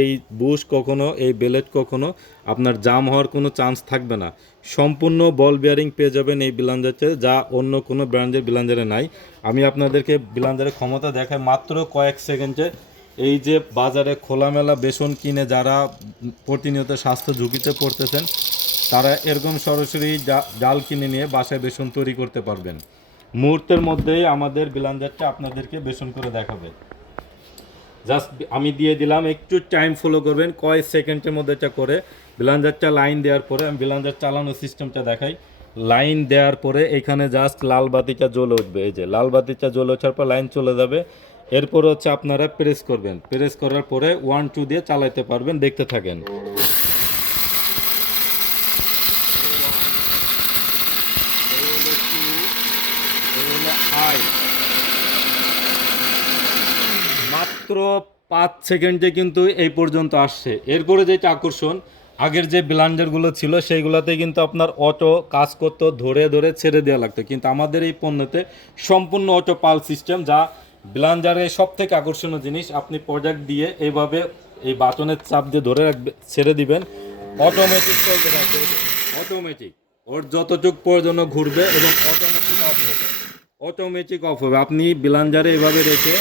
এই বুশ কখনো, এই বেলেট কখনো আপনার জাম হওয়ার কোনো চান্স থাকবে না। সম্পূর্ণ বল বিয়ারিং পেয়ে যাবেন এই ব্লেন্ডারতে, যা অন্য কোনো ব্র্যান্ডের ব্লেন্ডারে নাই। আমি আপনাদেরকে ব্লেন্ডারের ক্ষমতা দেখাই মাত্র কয়েক সেকেন্ডে। এই যে বাজারে খোলামেলা বেসন কিনে যারা প্রতিনিয়ত স্বাস্থ্য ঝুঁকিতে পড়তেছেন, তারা এরকম সরাসরি জাল কিনে নিয়ে বাসায় বেসন তৈরি করতে পারবেন। মুহূর্তের মধ্যেই আমাদের ব্লেন্ডারটা আপনাদেরকে বেসন করে দেখাবে। জাস্ট আমি দিয়ে দিলাম, একটু টাইম ফলো করবেন, কয়েক সেকেন্ডের মধ্যে এটা করে ব্লেন্ডারটা লাইন দেওয়ার পরে আমি ব্লেন্ডার চালানোর সিস্টেমটা দেখাই। লাইন দেওয়ার পরে এখানে জাস্ট লাল বাতিটা জ্বলে উঠবে। এই যে লাল বাতিটা জ্বলে ওঠার পর লাইন চলে যাবে। এরপর হচ্ছে আপনারা প্রেস করবেন, প্রেস করার পরে 1 2 দিয়ে চালাতে পারবেন। দেখতে থাকেন। মাত্র 5 সেকেন্ডে কিন্তু এই পর্যন্ত আসছে। এরপরে যেটা আকর্ষণ, আগের যে ব্লেন্ডারগুলো ছিল সেইগুলোতে কিন্তু আপনার অটো কাজ করতো, ধরে ধরে ছেড়ে দেওয়া লাগতো, কিন্তু আমাদের এই পণ্যতে সম্পূর্ণ অটো পাল সিস্টেম, যা ব্লেন্ডারের সব থেকে আকর্ষণীয় জিনিস। আপনি প্রোডাক্ট দিয়ে এইভাবে এই বাটনের চাপ দিয়ে ধরে রাখবে, ছেড়ে দিবেন, অটোমেটিক চলতে থাকবে। অটোমেটিক ওর যতটুকু প্রয়োজন ঘুরবে এবং অটোমেটিক অফ হবে। অটোমেটিক অফ হবে। আপনি ব্লেন্ডারে এভাবে রেখে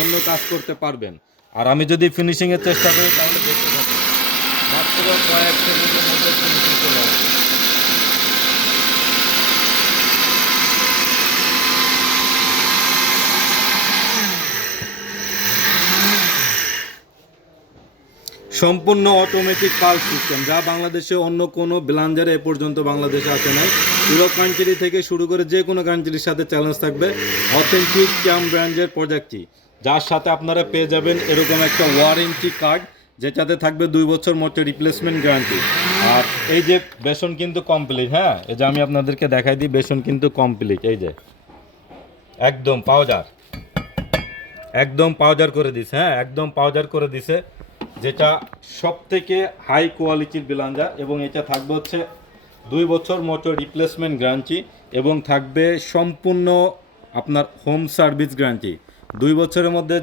অন্য কাজ করতে পারবেন। আর আমি যদি ফিনিশিংয়ের চেষ্টা করি তাহলে দেখতে থাকুন, মাত্র কয়েক সেকেন্ডের মধ্যে ফিনিশিং চলে আসবে। সম্পূর্ণ অটোমেটিক পালস সিস্টেম, যা বাংলাদেশে অন্য কোনো ব্লেন্ডারে এ পর্যন্ত বাংলাদেশে আসে নাই। ইউরোপ কান্ট্রি থেকে শুরু করে যে কোনো কান্ট্রির সাথে চ্যালেঞ্জ থাকবে অথেন্টিক ক্যাম ব্র্যান্ডের প্রোডাক্টটি, যার সাথে আপনারা পেয়ে যাবেন এরকম একটা ওয়ারেন্টি কার্ড, যেটাতে থাকবে 2 বছর মোটর রিপ্লেসমেন্ট গ্যারান্টি। আর এই যে বেসন কিন্তু কমপ্লিট, হ্যাঁ, এই যে আমি আপনাদেরকে দেখাই দিই, বেসন কিন্তু কমপ্লিট। এই যে একদম পাউডার, একদম পাউডার করে দিছে, হ্যাঁ, একদম পাউডার করে দিছে, যেটা সব থেকে হাই কোয়ালিটির ব্লেন্ডার। এবং এটা থাকবে হচ্ছে 2 বছর মোটর রিপ্লেসমেন্ট গ্যারান্টি এবং থাকবে সম্পূর্ণ আপনার হোম সার্ভিস গ্যারান্টি। 2 বছরের মধ্যে